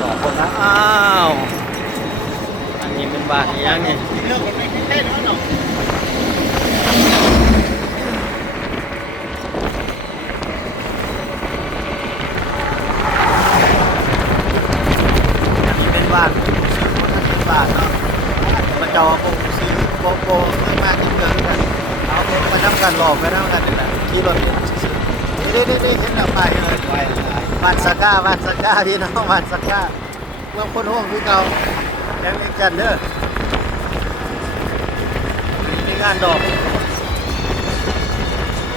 สองคนนะอ้าวอันนี้เป็นบ้านอีหยังนี่ เรื่องมันไม่ใช่แล้วเนาะอันนี้เป็นบ้านชื่อคนนั้นเป็นบ้านเนาะมาจอคงซื้อโบโบขึ้นมาที่เมืองกันเอาเงินมาทำกันหลอกไปทำกันนี่แหละขี่รถนี่เห็นแล้วไปเลยบ้านสก้าบ้านสก้าพี่น้องบ้านสก้าเมืองคนห้องคือเก่ายังเล็กจันเด้อมีงานดอก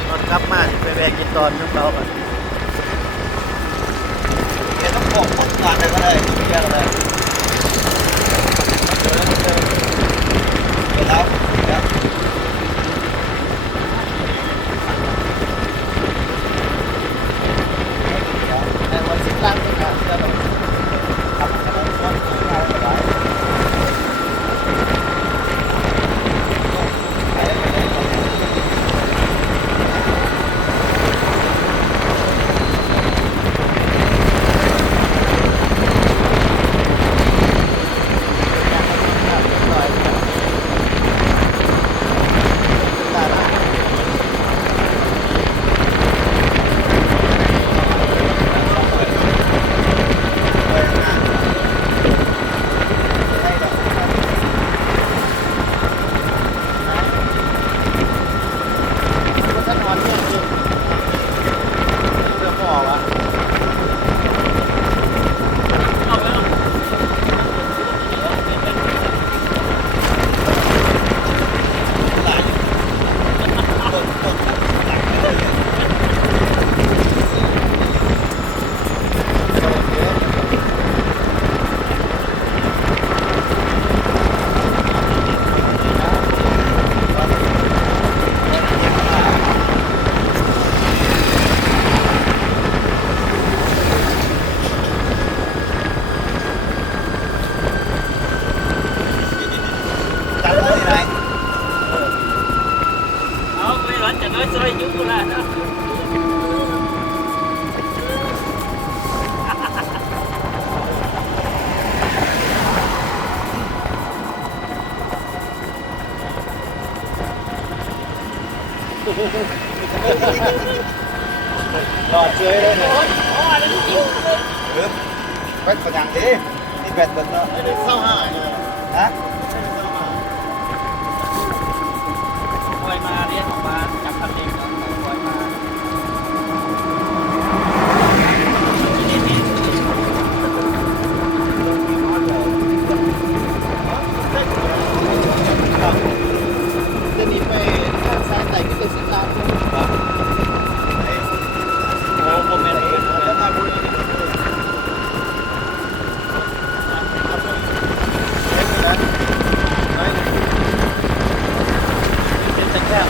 ตอนกลับมาไปแวะกินตอนน้ำเราก่อนแกต้องบอกคนงานอะไรก็ได้ทุกอย่างเลยเดินแล้วแต่วันสิบล้านก็ได้จะต้องทำอะไรก็ได้ เอาไปหลังจากน้อยซอยยุ่งกูละเนาะหลอดเฉยเลยเนี่ย อ๋อแล้วนี่ยุ่งเลย แบตประหยัดดินี่แบตเบิดเนาะไม่ได้เศร้าหายเลยฮะ คอยมาเรียนออกมาจากทะเลคอยมาจะหนีไปทางซ้ายไหนก็เป็นสิบล้านเลย โอ้โหแม่นเลย แล้วถ้าพูดอย่างนี้เป็นสัญญา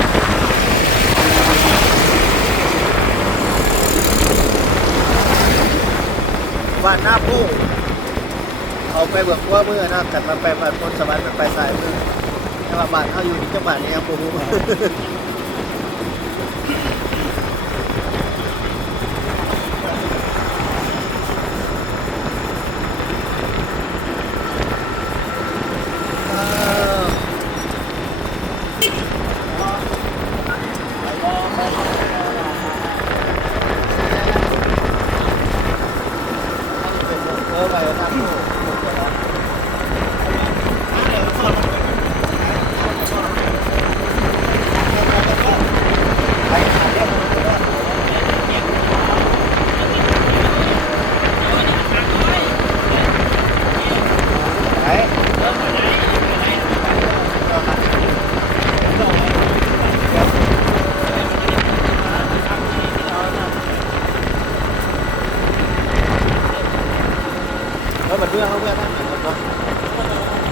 บ้านหน้าผู้เอาไปเบิกว่าเมื่อนะกันมาไปบ้านพลสวรรค์มันไปสายมือแต่ว่าบ้านเขาอยู่ที่จังหวัดนี้ครับผม ไปทางโน้นไปหาเรื่องแล้วมันเรื่องเขาเรื่องนั่นเหมือนกัน